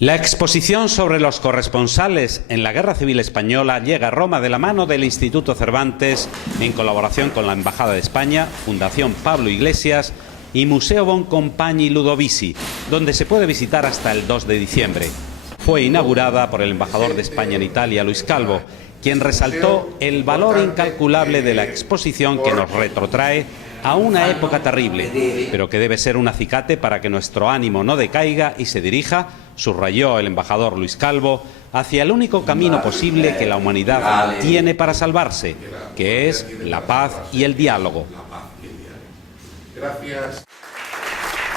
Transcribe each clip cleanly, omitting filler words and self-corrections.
La exposición sobre los corresponsales en la Guerra Civil Española llega a Roma de la mano del Instituto Cervantes en colaboración con la Embajada de España, Fundación Pablo Iglesias y Museo Boncompagni Ludovisi, donde se puede visitar hasta el 2 de diciembre. Fue inaugurada por el embajador de España en Italia, Luis Calvo, quien resaltó el valor incalculable de la exposición que nos retrotrae a una época terrible, pero que debe ser un acicate para que nuestro ánimo no decaiga y se dirija, subrayó el embajador Luis Calvo, hacia el único camino posible que la humanidad tiene para salvarse, que es la paz y el diálogo.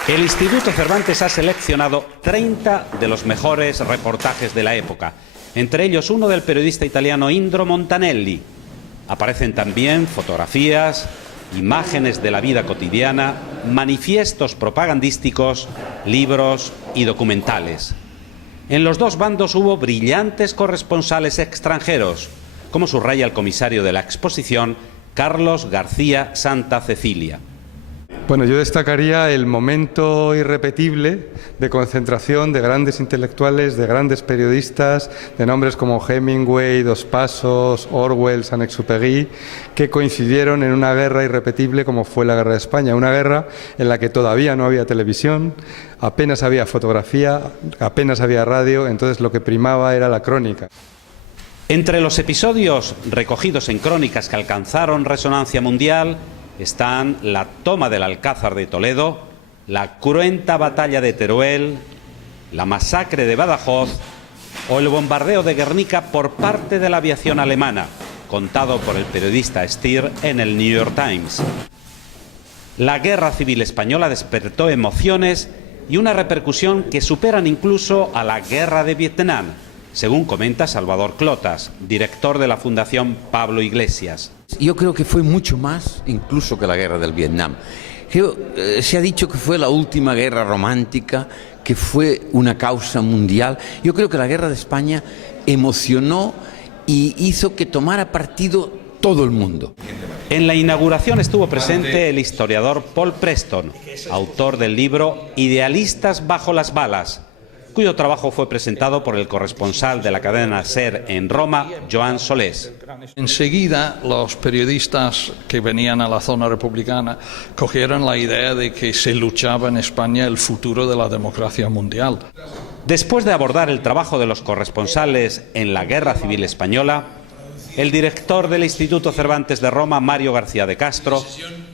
El Instituto Cervantes ha seleccionado 30 de los mejores reportajes de la época, entre ellos uno del periodista italiano Indro Montanelli. Aparecen también fotografías, imágenes de la vida cotidiana, manifiestos propagandísticos, libros y documentales. En los dos bandos hubo brillantes corresponsales extranjeros, como subraya el comisario de la exposición, Carlos García Santa Cecilia. Bueno, yo destacaría el momento irrepetible de concentración de grandes intelectuales, de grandes periodistas, de nombres como Hemingway, Dos Pasos, Orwell, Saint-Exupéry, que coincidieron en una guerra irrepetible como fue la Guerra de España, una guerra en la que todavía no había televisión, apenas había fotografía, apenas había radio, entonces lo que primaba era la crónica. Entre los episodios recogidos en crónicas que alcanzaron resonancia mundial están la toma del Alcázar de Toledo, la cruenta batalla de Teruel, la masacre de Badajoz o el bombardeo de Guernica por parte de la aviación alemana, contado por el periodista Stier en el New York Times. La Guerra Civil Española despertó emociones y una repercusión que superan incluso a la Guerra de Vietnam, según comenta Salvador Clotas, director de la Fundación Pablo Iglesias. Yo creo que fue mucho más incluso que la guerra del Vietnam. Se ha dicho que fue la última guerra romántica, que fue una causa mundial. Yo creo que la guerra de España emocionó y hizo que tomara partido todo el mundo. En la inauguración estuvo presente el historiador Paul Preston, autor del libro Idealistas bajo las balas, cuyo trabajo fue presentado por el corresponsal de la cadena SER en Roma, Joan Solés. Enseguida los periodistas que venían a la zona republicana cogieron la idea de que se luchaba en España el futuro de la democracia mundial. Después de abordar el trabajo de los corresponsales en la Guerra Civil Española, el director del Instituto Cervantes de Roma, Mario García de Castro,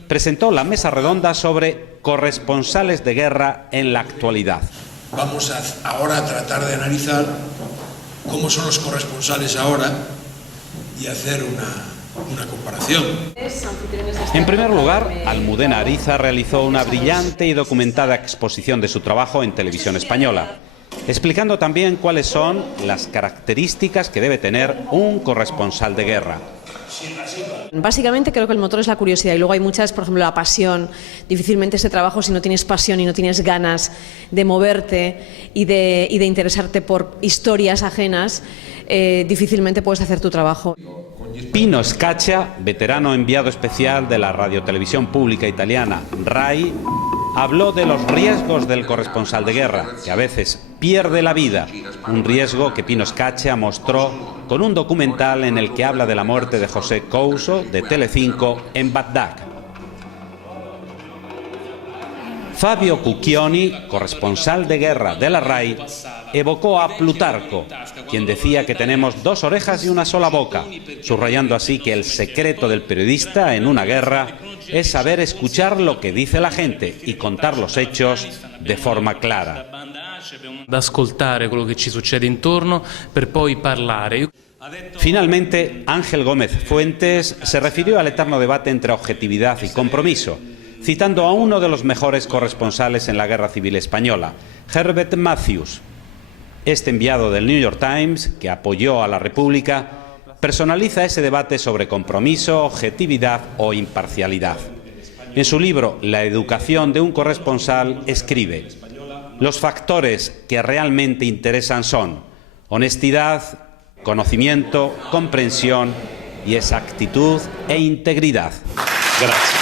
presentó la mesa redonda sobre corresponsales de guerra en la actualidad. Vamos ahora a tratar de analizar cómo son los corresponsales ahora y hacer una comparación. En primer lugar, Almudena Ariza realizó una brillante y documentada exposición de su trabajo en Televisión Española, explicando también cuáles son las características que debe tener un corresponsal de guerra. Básicamente creo que el motor es la curiosidad y luego hay muchas, por ejemplo, la pasión. Difícilmente ese trabajo, si no tienes pasión y no tienes ganas de moverte y de interesarte por historias ajenas, difícilmente puedes hacer tu trabajo. Pino Scaccia, veterano enviado especial de la radiotelevisión pública italiana RAI, habló de los riesgos del corresponsal de guerra, que a veces pierde la vida, un riesgo que Pino Scaccia mostró con un documental en el que habla de la muerte de José Couso, de Telecinco, en Bagdad. Fabio Cucchioni, corresponsal de guerra de la RAI, evocó a Plutarco, quien decía que tenemos dos orejas y una sola boca, subrayando así que el secreto del periodista en una guerra es saber escuchar lo que dice la gente y contar los hechos de forma clara. Ascoltare quello che ci succede intorno per poi parlare. Finalmente, Ángel Gómez Fuentes se refirió al eterno debate entre objetividad y compromiso, citando a uno de los mejores corresponsales en la Guerra Civil Española, Herbert Matthews. Este enviado del New York Times, que apoyó a la República, personaliza ese debate sobre compromiso, objetividad o imparcialidad. En su libro La educación de un corresponsal escribe: los factores que realmente interesan son honestidad, conocimiento, comprensión y exactitud e integridad. Gracias.